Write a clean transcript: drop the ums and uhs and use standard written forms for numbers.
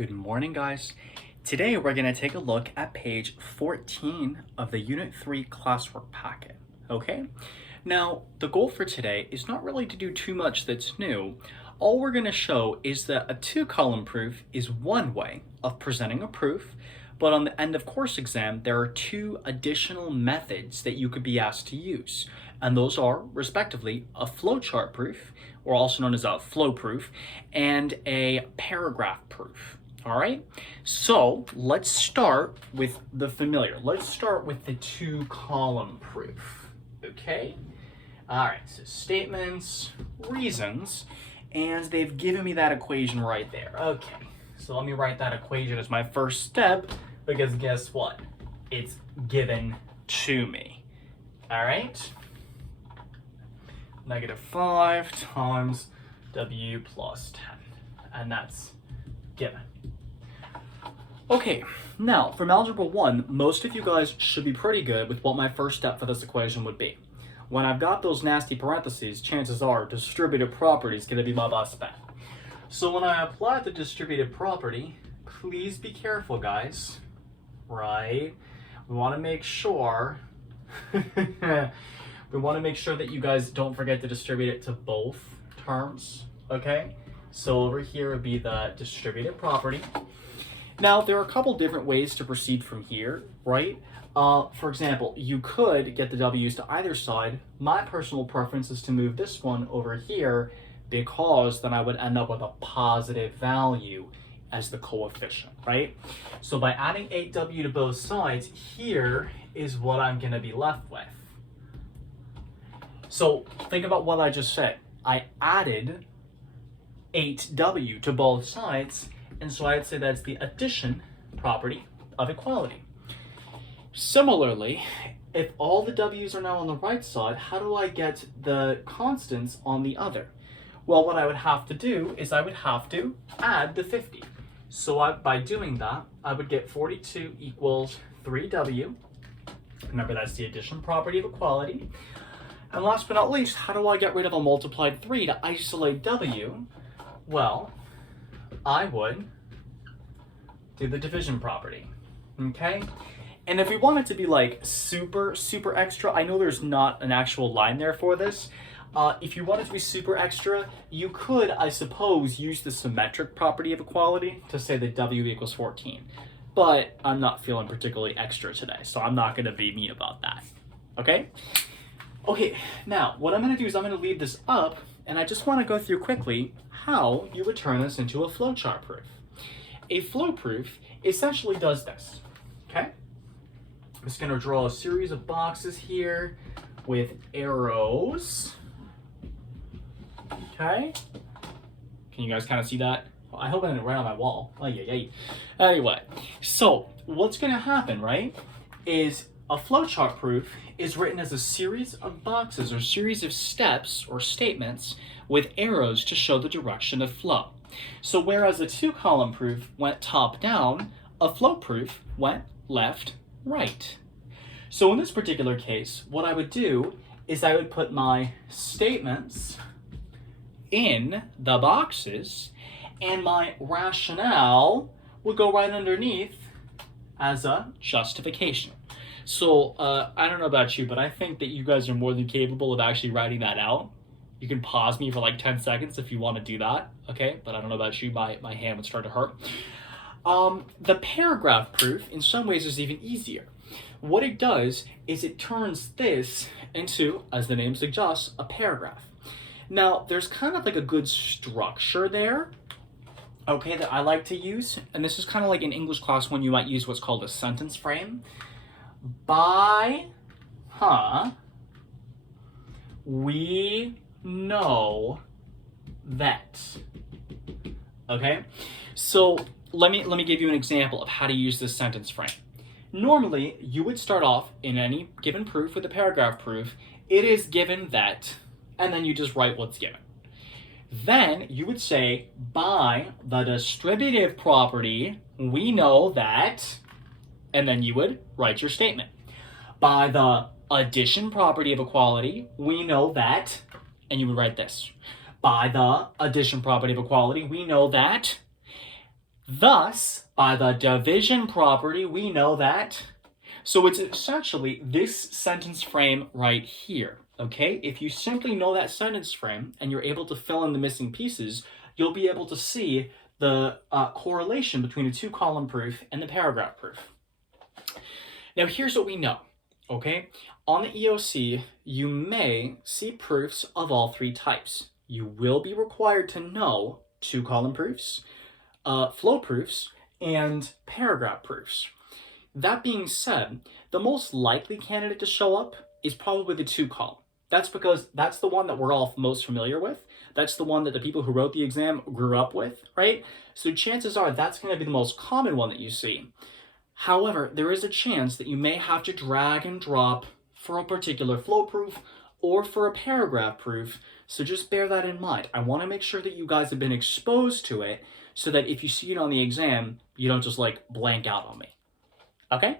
Good morning, guys. Today we're going to take a look at page 14 of the Unit 3 Classwork packet, okay? Now, the goal for today is not really to do too much that's new. All we're going to show is that a two-column proof is one way of presenting a proof, but on the end of course exam, there are two additional methods that you could be asked to use, and those are, respectively, a flowchart proof, or also known as a flow proof, and a paragraph proof. All right, so let's start with the familiar. Let's start with the two-column proof, okay? All right, so statements, reasons, and they've given me that equation right there. Okay, so let me write that equation as my first step, because guess what? It's given to me, all right? -5 times W plus 10, and that's given. Okay, now from Algebra 1, most of you guys should be pretty good with what my first step for this equation would be. When I've got those nasty parentheses, chances are distributive property is going to be my best bet. So when I apply the distributive property, please be careful, guys, right? We want to make sure that you guys don't forget to distribute it to both terms, okay? So over here would be the distributive property. Now, there are a couple different ways to proceed from here, right? For example, you could get the W's to either side. My personal preference is to move this one over here because then I would end up with a positive value as the coefficient, right? So by adding 8W to both sides, here is what I'm going to be left with. So think about what I just said. I added 8W to both sides, and so I'd say that's the addition property of equality. Similarly, if all the W's are now on the right side, how do I get the constants on the other? Well, what I would have to do is I would have to add the 50. So by doing that, I would get 42 equals 3W. Remember, that's the addition property of equality. And last but not least, how do I get rid of a multiplied 3 to isolate W? Well, I would do the division property, okay? And if we want it to be like super extra, I know there's not an actual line there for this. If you want it to be super extra, you could, I suppose, use the symmetric property of equality to say that W equals 14. But I'm not feeling particularly extra today, so I'm not gonna be mean about that, okay? Okay, now what I'm gonna do is I'm gonna leave this up, and I just wanna go through quickly how you would turn this into a flowchart proof. A flow proof essentially does this, okay? I'm just gonna draw a series of boxes here with arrows, okay? Can you guys kind of see that? I hope I didn't write on my wall. Anyway, so what's gonna happen, right, is a flowchart proof is written as a series of boxes or series of steps or statements with arrows to show the direction of flow. So whereas a two-column proof went top down, a flow proof went left, right. So in this particular case, what I would do is I would put my statements in the boxes and my rationale would go right underneath as a justification. So I don't know about you, but I think that you guys are more than capable of actually writing that out. You can pause me for like 10 seconds if you want to do that, okay? But I don't know about you, my hand would start to hurt. The paragraph proof, in some ways, is even easier. What it does is it turns this into, as the name suggests, a paragraph. Now, there's kind of like a good structure there, okay, that I like to use. And this is kind of like in English class when you might use what's called a sentence frame. We know that, okay? So let me give you an example of how to use this sentence frame. Normally, you would start off in any given proof with a paragraph proof, it is given that, and then you just write what's given. Then you would say, by the distributive property, we know that, and then you would write your statement. By the addition property of equality, we know that, and you would write this. By the addition property of equality, we know that Thus, by the division property, we know that. So it's essentially this sentence frame right here, okay? If you simply know that sentence frame and you're able to fill in the missing pieces, you'll be able to see the correlation between a two-column proof and the paragraph proof. Now here's what we know, okay? On the EOC, you may see proofs of all three types. You will be required to know two-column proofs, flow proofs, and paragraph proofs. That being said, the most likely candidate to show up is probably the two-column. That's because that's the one that we're all most familiar with. That's the one that the people who wrote the exam grew up with, right? So chances are that's going to be the most common one that you see. However, there is a chance that you may have to drag and drop for a particular flow proof or for a paragraph proof, so just bear that in mind. I want to make sure that you guys have been exposed to it so that if you see it on the exam, you don't just like blank out on me. Okay?